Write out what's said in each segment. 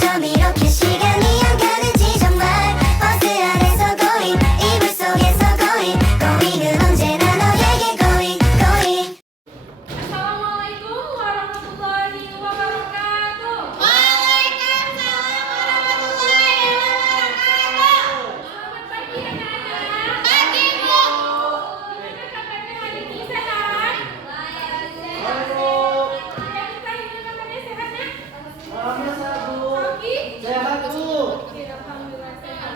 좀 이렇게 시간이 안 가는지 정말 버스 안에서 고잉 이불 속에서 고잉 고잉은 언제나 너에게 고잉 고잉. Assalamualaikum warahmatullahi wabarakatuh. Waalaikumsalam warahmatullahi wabarakatuh. Selamat pagi anak-anak. Pagi, Bu. Gimana kabarnya hari ini, sehat? Ya, kita ini kabarnya sehat ya? Alhamdulillah sehat, Bu. Pagi? Sehat, Bu. Oke, alhamdulillah sehat.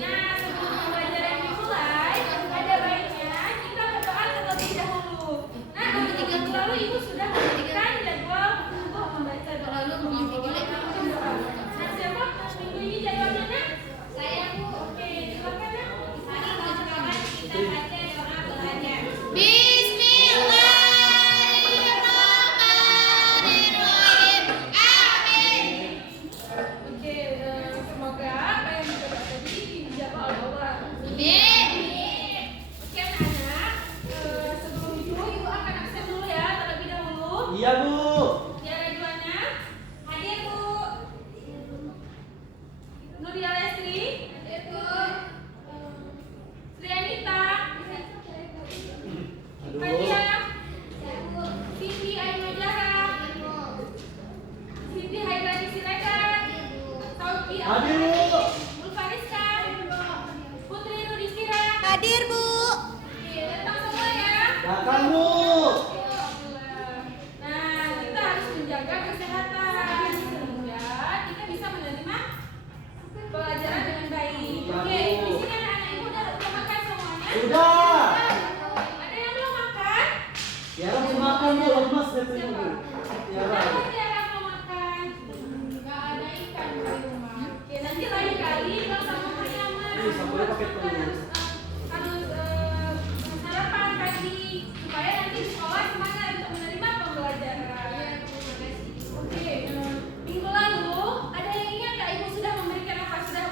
Nah, sebelum pembelajaran dimulai, ada baiknya kita berdoa terlebih dahulu. Nah, minggu lalu Ibu sudah memberikan jadwal untuk membaca doa doa. Nah, siapa minggu ini jadwalnya, Nak? Saya, Bu. Oke, silakan, Nak. Mari persilakan kita baca doa doanya. Bismillahirrahmanirrahim. Amin. Oke, semoga apa yang kita baca tadi dijawab Allah. Amin. Oke, anak-anak, sebelum itu Ibu akan absen dulu ya terlebih dahulu. Iya, Bu. Tiara Juwana, hadir Bu. Nuria Lestri, hadir Bu. Sri Anita, Fadia, Siti Ayu Jara, Siti Hairani Siregar, Sauki Hadir, Bu. Mulfariska, Putri Nudistira. Hadir, Bu. Oke, datang semua ya. Datang, Bu. Nah, kita harus menjaga kesehatan sehingga kita bisa menerima pelajaran dengan baik. Oke, di sini anak-anak Ibu udah makan semuanya? Udah. Ada yang belum makan? Tiara mau makan, Bu. Lemas deh, Bu. Siapa? Tiara. Siapa Tiara mau makan? Nggak ada ikan di rumah. Oke, nanti lain kali kalau sama Mariamah. Ih, sambalnya pakai Kita telur. harus sarapan pagi supaya nanti di sekolah semangat untuk menerima pembelajaran. Oke, minggu lalu ada yang ingat nggak Ibu sudah memberikan apa? Sudah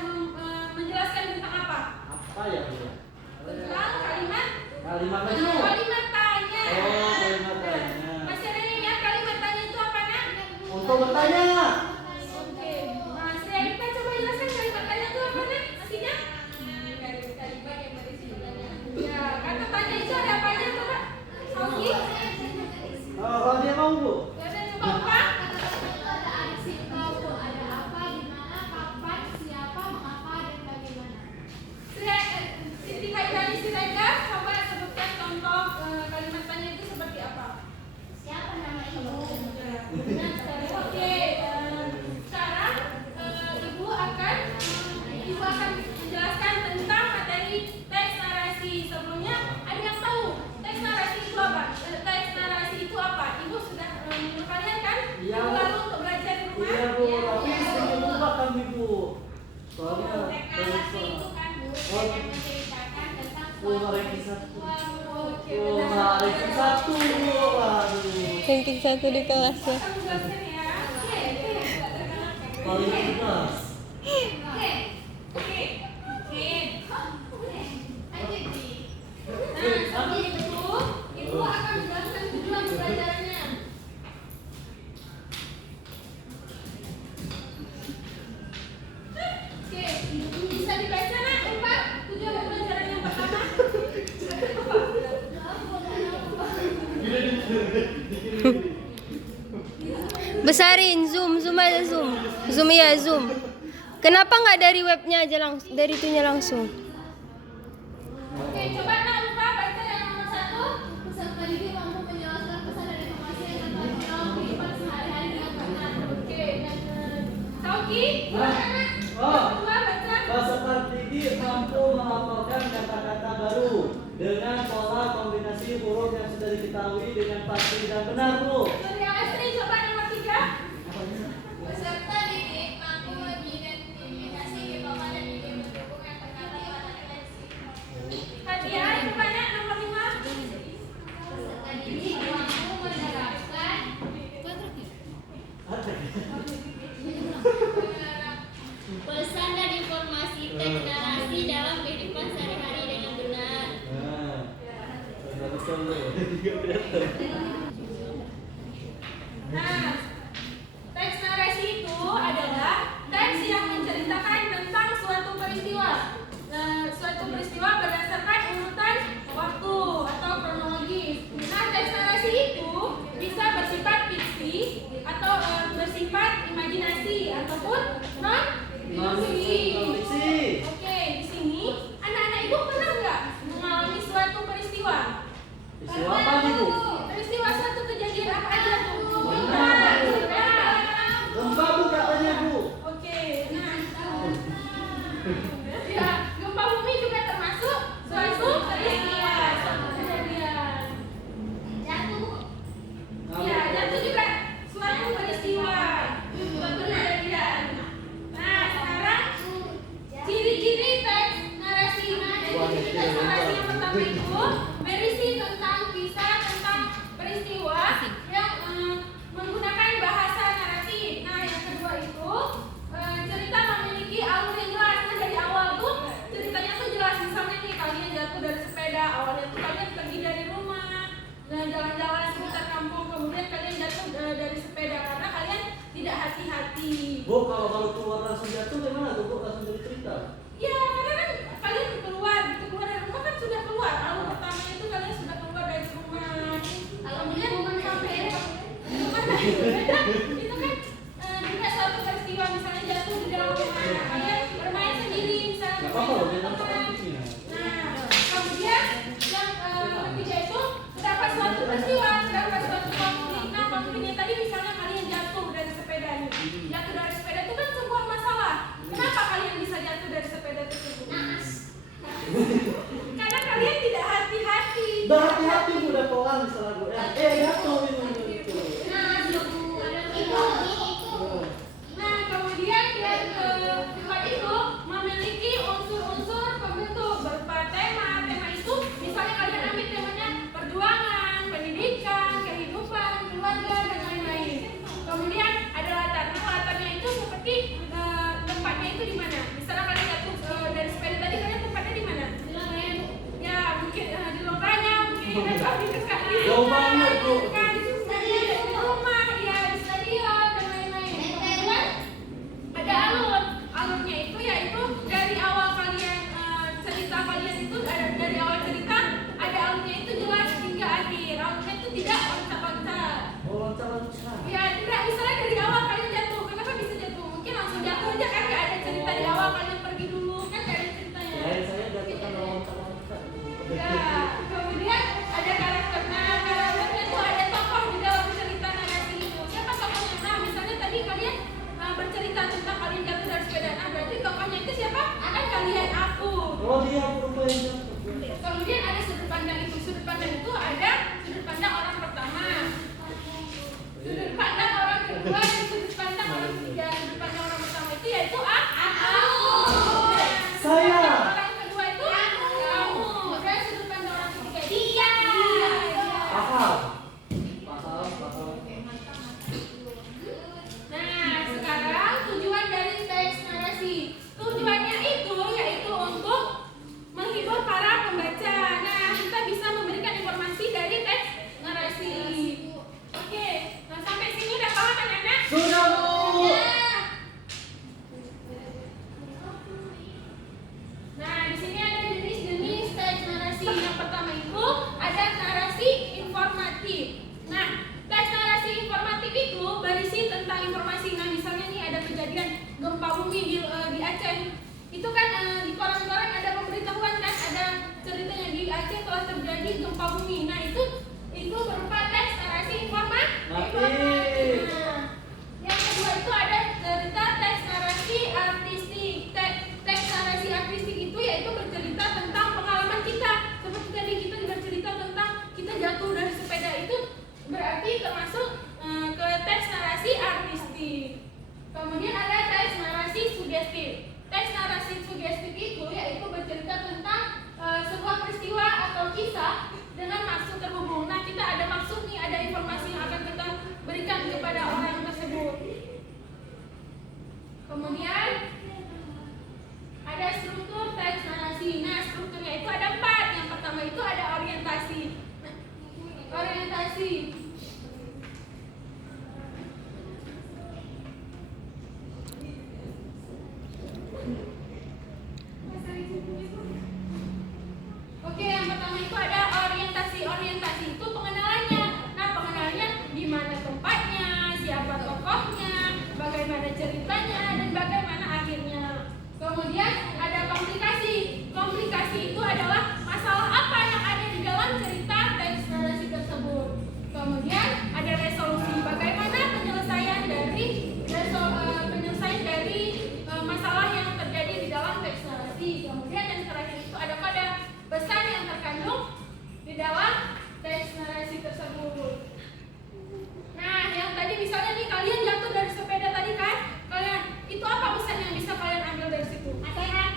menjelaskan tentang apa? Apa ya, Bu? Tentang kalimat Kalimat aja, Bu. kalimat tanya. Oh, kalimat tanya. Masih ada yang ingat kalimat tanya itu apa, Nak? Untuk bertanya. Oke, nah Sri Anita coba jelaskan kalimat tanya itu apa, Nak? Artinya? Kalimat yang berisi pertanyaan. Ya, kata tanya itu ada apa aja coba? Sauki? Kalau dia mau, Bu. Ya udah coba apa? Ada artikel, Bu. Ada apa, di mana, kapan, siapa, mengapa, dan bagaimana. Siti Hairani Siregar, coba sebutkan contoh kalimat tanya itu seperti apa? Siapa nama Ibu? Benar sekali. Oke, sekarang Ibu akan menjelaskan tentang materi teks narasi. Sebelumnya ada yang tahu teks narasi itu apa? Teks narasi itu apa? Ibu sudah menyuruh kalian kan? Iya. Minggu lalu untuk belajar di rumah. Iya, Bu. Tapi sedikit lupa kan, Bu. Soalnya Deklarasi itu kan, Bu, Oh. yang menceritakan tentang Ranking suatu satu. Oke, Oh, benar. ranking 1, Bu. Waduh. Ranking 1 di kelas ya. Saya menjelaskan ya. Oke. Paling kelas. Oke. Oke. Oke. Nah, sebelum itu, Ibu akan menjelaskan tujuan pembelajarannya. Oke, bisa dibaca nak, Umar? Tujuan pembelajaran yang pertama. Besarin, zoom aja zoom. Zoom ya, zoom. Kenapa nggak dari webnya aja langsung, dari itunya langsung? Oke, coba nak Umar baca yang nomor 1. peserta didik mampu menjelaskan pesan dan informasi yang dapat dalam kehidupan sehari-hari dengan benar. Oke, dan Sauki, Nah. anak. Oh. Kedua baca. Peserta didik mampu melafalkan kata-kata baru dengan pola kombinasi huruf yang sudah diketahui dengan pasti dan benar, Bu. Nuria Lestri, coba nomor 3. Peserta didik mampu mengidentifikasi kelompok dan ide mendukung yang terkait pada referensi. Hadiah, coba nak nomor 5. Peserta didik mampu menerapkan pesan dan informasi teks narasi dalam kehidupan sehari-hari dengan benar. Nah, betul, Bu. narasi. Bu, kalau baru keluar langsung jatuh gimana tuh? Bu, langsung jadi cerita. Ya, karena kan kalian keluar dari rumah kan sudah keluar. Alur pertamanya itu kalian sudah keluar dari rumah. Kemudian sampai rumah itu kan juga suatu peristiwa misalnya jatuh di dalam rumah. Kalian bermain sendiri misalnya. Nggak apa-apa, bermain jangan sama teman. sampai Nah, kemudian yang ketiga itu terdapat suatu peristiwa, terdapat suatu konflik. Nah, konfliknya tadi misalnya kalian jatuh dari sepeda nih. Jatuh dari sepeda itu kan sebuah masalah. Kenapa kalian bisa jatuh dari sepeda tersebut? Karena kalian tidak hati-hati. Udah hati-hati Bu, udah pelan misalnya Bu. Jatuh itu. Nah, kemudian yang keempat itu memiliki unsur-unsur pembentuk berupa tema. Tema itu misalnya kalian ambil temanya perjuangan, pendidikan, kehidupan, keluarga, dan lain-lain. Kemudian ada latar. Nah, latarnya itu seperti tempatnya itu di mana? Misalnya kalian jatuh dari sepeda tadi, kalian tempatnya di mana? Ya, mungkin di loranya, mungkin atau di dekat di Jauh banget, Bu. kan di rumah, ya di stadion dan lain-lain. Kemudian ada alurnya itu yaitu dari awal kalian cerita kalian itu dari awal cerita ada alurnya itu jelas hingga akhir. Alurnya itu tidak loncat-loncat. Oh, loncat-loncat. Ya tidak, misalnya dari awal kalian jatuh, kenapa bisa jatuh? Mungkin langsung jatuh aja kan, gak ada cerita di awal kalian pergi dulu kan, gak ada ceritanya. Saya jatuh kan loncat-loncat. Ya, kemudian ada karakternya. Karakternya itu ada tokoh di dalam cerita narasi itu. Siapa tokohnya? Nah, misalnya tadi kalian bercerita tentang kalian jatuh dari sepeda. Nah, berarti tokohnya itu siapa? Kan kalian, aku. Oh, dia berupa yang jatuh. Kemudian ada sudut pandang itu. Sudut pandang itu ada sudut pandang orang pertama, sudut pandang orang kedua, dan sudut pandang orang ketiga. Sudut pandang orang pertama itu yaitu aku. Saya. Orang kedua itu kamu. Dan sudut pandang orang ketiga dia. Paham. Paham. Nah, sekarang tujuan dari teks narasi. Tujuannya itu yaitu untuk menghibur para pembaca. Nah, kita bisa memberikan informasi dari teks narasi. Oke, nah sampai sini udah paham anak-anak? Sudah, Bu. Ya. Nah, di sini ada jenis-jenis teks narasi. Yang pertama itu ada narasi informatif. Nah, teks narasi informatif itu berisi tentang informasi. Nah, misalnya nih ada kejadian gempa bumi di Aceh. Itu kan di koran-koran ada pemberitahuan kan, ada ceritanya di Aceh telah terjadi gempa bumi. Nah, itu berupa teks narasi informatif. Nah, yang kedua itu ada cerita teks narasi artistik. Teks narasi artistik itu yaitu bercerita tentang pengalaman kita. Seperti tadi kita bercerita tentang kita jatuh dari sepeda, itu berarti termasuk ke teks narasi artistik. Kemudian ada teks narasi sugestif. Teks narasi sugestif itu yaitu bercerita tentang sebuah peristiwa atau kisah dengan maksud terhubung. Nah, kita ada maksud nih, ada informasi yang akan kita berikan kepada orang tersebut. Kemudian ada struktur teks narasi. Nah, strukturnya itu ada 4. Yang pertama itu ada orientasi. Nah, orientasi. Oke, yang pertama itu ada orientasi. Orientasi itu pengenalannya. Nah, pengenalannya di mana tempatnya, siapa tokohnya, bagaimana ceritanya, dan bagaimana akhirnya. Kemudian ada komplikasi. Komplikasi itu adalah masalah apa yang ada di dalam cerita teks narasi tersebut. Kemudian ada resolusi. Bagaimana penyelesaian dari masalah yang terjadi di dalam teks narasi. Kemudian yang terakhir itu ada pada pesan yang terkandung di dalam teks narasi tersebut. Nah, yang tadi misalnya nih kalian jatuh dari sepeda tadi kan, kalian itu apa pesan yang bisa kalian ambil dari situ? Hati-hati.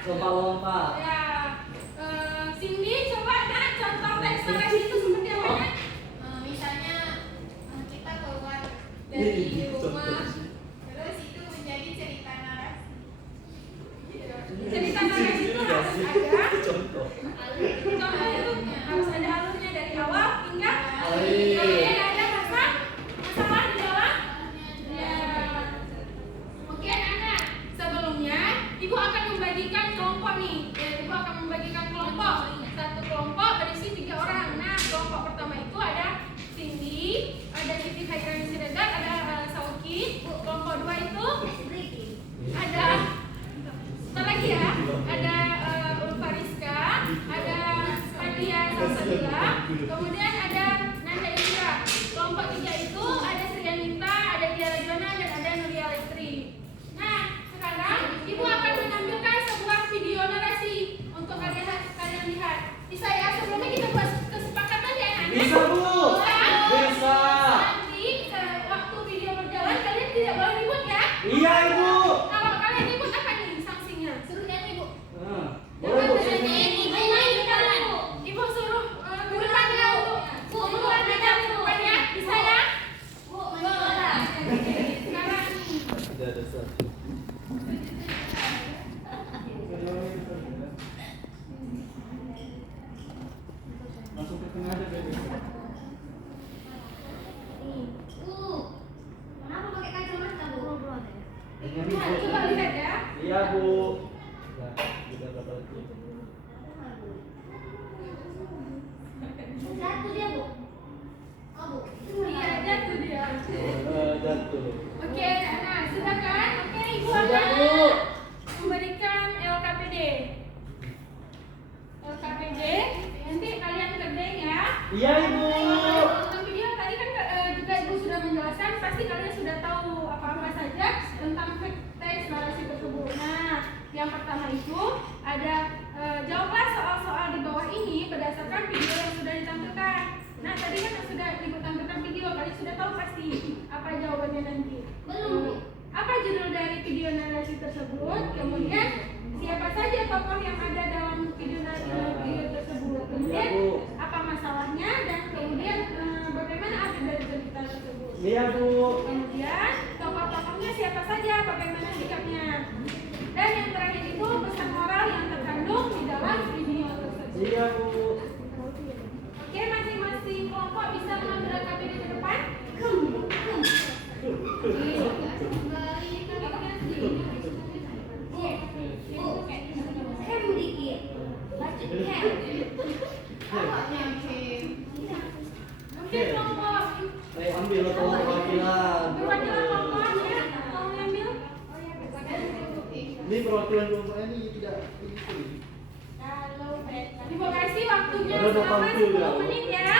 Lompat-lompat. Ya. Cindy, coba nak contoh teks narasi itu seperti apa nak? Misalnya kita keluar dari rumah, terus itu menjadi cerita narasi. Cerita narasi itu harus ada. Contoh. Contoh itu harus ada alurnya dari awal hingga Akhir. kemudian ada masalah di dalam. Ya. Oke anak, sebelumnya ibu akan membagikan kelompok nih. Ya, ibu akan membagikan kelompok. Satu kelompok berisi 3 orang. Nah, kelompok pertama itu ada Cindy, ada Siti Khairani Siregar, ada Sauki. Kelompok 2 itu ada apa lagi ya? Ada Ulfariska, ada Fadia Salsabila, kemudian ada Nanda Indra. Kelompok 3 itu ada Sri Anita, ada Tiara Jona, dan ada Nuria Lestri. Nah, sekarang ibu akan menampilkan sebuah video narasi untuk kalian lihat. Bisa ya, sebelumnya kita buat kesepakatan ya anak-anak? Bisa, Bu. Bisa. Nanti waktu video berjalan kalian tidak boleh ribut ya. Iya, Ibu. Kalau kalian ribut apa nih sanksinya? Suruh nyanyi ibu. Nah, boleh, Bu. Ibu suruh ke depan ya Bu. Ibu ada di depan ya. Bisa ya? Sekarang Ada satu. Masuk ke tengah aja, Bebe. coba lihat ya. Iya, Bu. Nah, kita dapat itu. Iya, jatuh dia. Jatuh. Oke, nah sudah kan? Oke, ibu Sudah, akan Bu. memberikan LKPD. LKPD, nanti kalian kerjain ya. Iya, Ibu. Tentang video tadi kan juga ibu sudah menjelaskan, pasti kalian sudah tahu apa-apa saja tentang teks narasi tersebut. Nah, yang pertama itu ada jawablah soal-soal di bawah ini berdasarkan video yang sudah ditampilkan. Nah, tadi kan sudah ibu tampilkan video, kalian sudah tahu pasti apa jawabannya nanti. Apa judul dari video narasi tersebut? Kemudian siapa saja tokoh yang ada dalam video tersebut? Kemudian apa masalahnya dan kemudian bagaimana arti dari cerita tersebut? Iya, Bu. Kemudian tokoh-tokohnya siapa saja, bagaimana sikapnya? Dan yang terakhir itu pesan moral yang terkandung di dalam video tersebut. Iya, Bu. Oke, masing-masing kelompok bisa mengambil KPD ke depan. Oke, kelompok Ambil atau perwakilan. perwakilan kelompoknya mau ngambil? Ini perwakilan kelompok ini tidak begitu. Ibu kasih waktunya Ada selama 80 ya. 10 menit ya.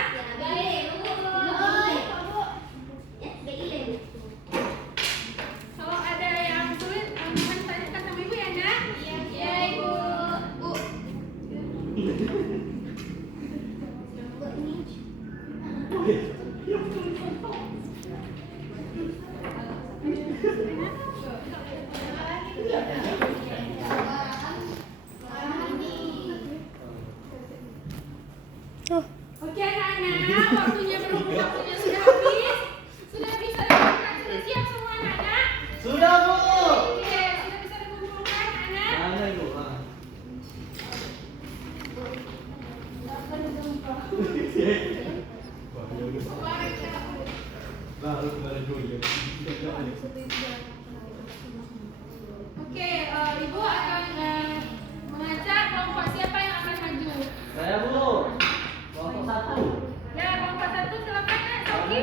Kalau ada yang sulit, mohon tanyakan sama ibu ya, Nak. Iya, ibu. Bu. Oh, Oke, anak-anak, waktunya sudah habis. Sudah bisa dikumpulkan, sudah siap semua anak-anak. Sudah, Bu. Oke, sudah bisa dikumpulkan anak. Mana, Ibu? Ah. Baru kemarin dulu ya. Oke, ibu akan mengajak kelompok siapa yang akan maju. Saya, Bu. Kelompok 1. Ya, kelompok 1 silakan Nak, Sauki.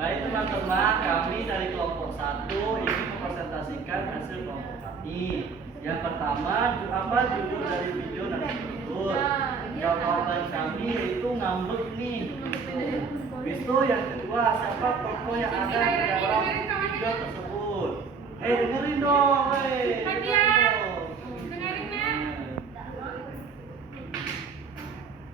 Baik teman-teman, kami dari kelompok 1 ingin mempresentasikan hasil kelompok kami. Yang pertama, apa judul dari video nanti tersebut? Jawaban kami itu ngambek nih. Itu yang kedua, siapa tokoh yang ada di dalam video tersebut? Dengerin dong, Fadia, dengerin Nak.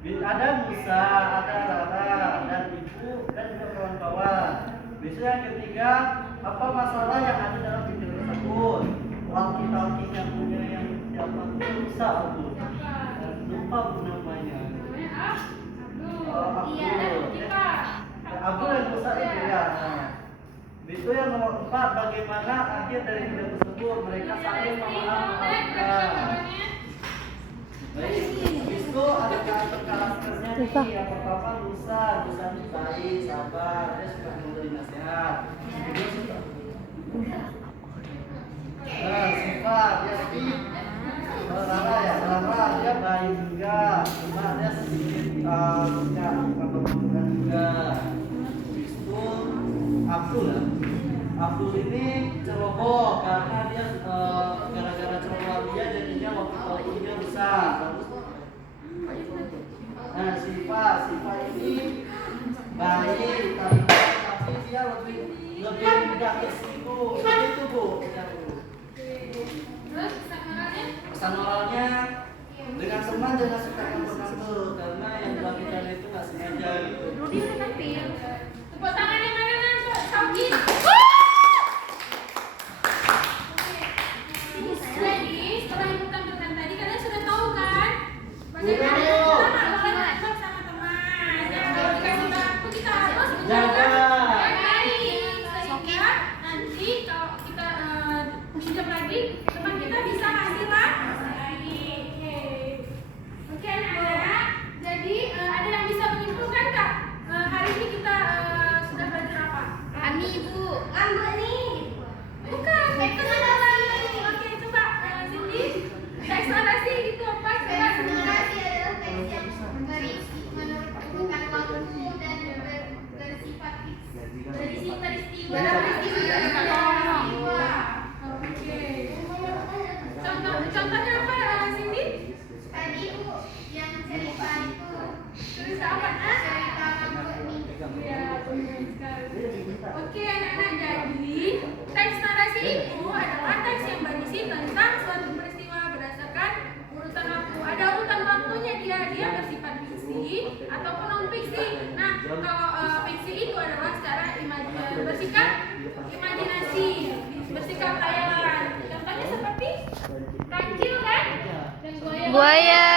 Ada Musa, ada Rara, dan ibu dan juga kawan-kawan. Bisa yang ketiga, apa masalah yang ada dalam video tersebut? Walkie-talkie yang punya yang siapa? Musa aku. Lupa aku namanya. Abdul. Abdul dan Musa itu ya. Itu yang nomor 4, bagaimana akhir dari video tersebut? Mereka saling memaafkan. Baik, itu ada karakternya nih. Yang pertama Musa ini baik, sabar, dia suka memberi nasihat. Dia suka. Sifat dia sedikit. Rara dia baik juga, cuma dia sedikit punya keberuntungan juga. Itu Abdul ini ceroboh karena dia gara-gara ceroboh dia jadinya waktu-waktunya besar. Nah, Siva ini baik tapi dia lebih tidak ke situ. Itu Bu. Terus Pesan moralnya dengan teman jangan suka ngambek karena yang dilakukan itu nggak sengaja gitu. Rudi udah tampil. Tepuk tangannya mana Nan? Sauki. Jadi setelah ibu tampilkan tadi kalian sudah tahu kan bagaimana kita melakukan sama teman. Ya, kalau dikasih waktu kita harus menjaga yang baik sehingga nanti kalau kita pinjam lagi teman kita bisa ngasih lagi. Oke anak-anak. Jadi ada yang bisa menyimpulkan Kak? Hari ini kita sudah belajar apa? Ani Bu. Ngambek nih. Bukan, itu adalah tadi. Oke, coba Cindy. Teks narasi itu apa? Coba Narasi adalah teks yang berisi menurut urutan waktu dan bersifat fiksi. berisi peristiwa. Peristiwa. Oke. Contohnya apa Cindy? Tadi Bu yang cerita itu Cerita apa? cerita ngambek nih. Iya, benar sekali. Oke anak-anak, jadi teks narasi itu adalah teks yang berisi tentang suatu peristiwa berdasarkan urutan waktu. Ada urutan waktunya, dia bersifat fiksi ataupun non fiksi. Nah, kalau fiksi itu adalah secara bersikap imajinasi, bersikap khayalan. Contohnya seperti kancil kan dan buaya. Buaya.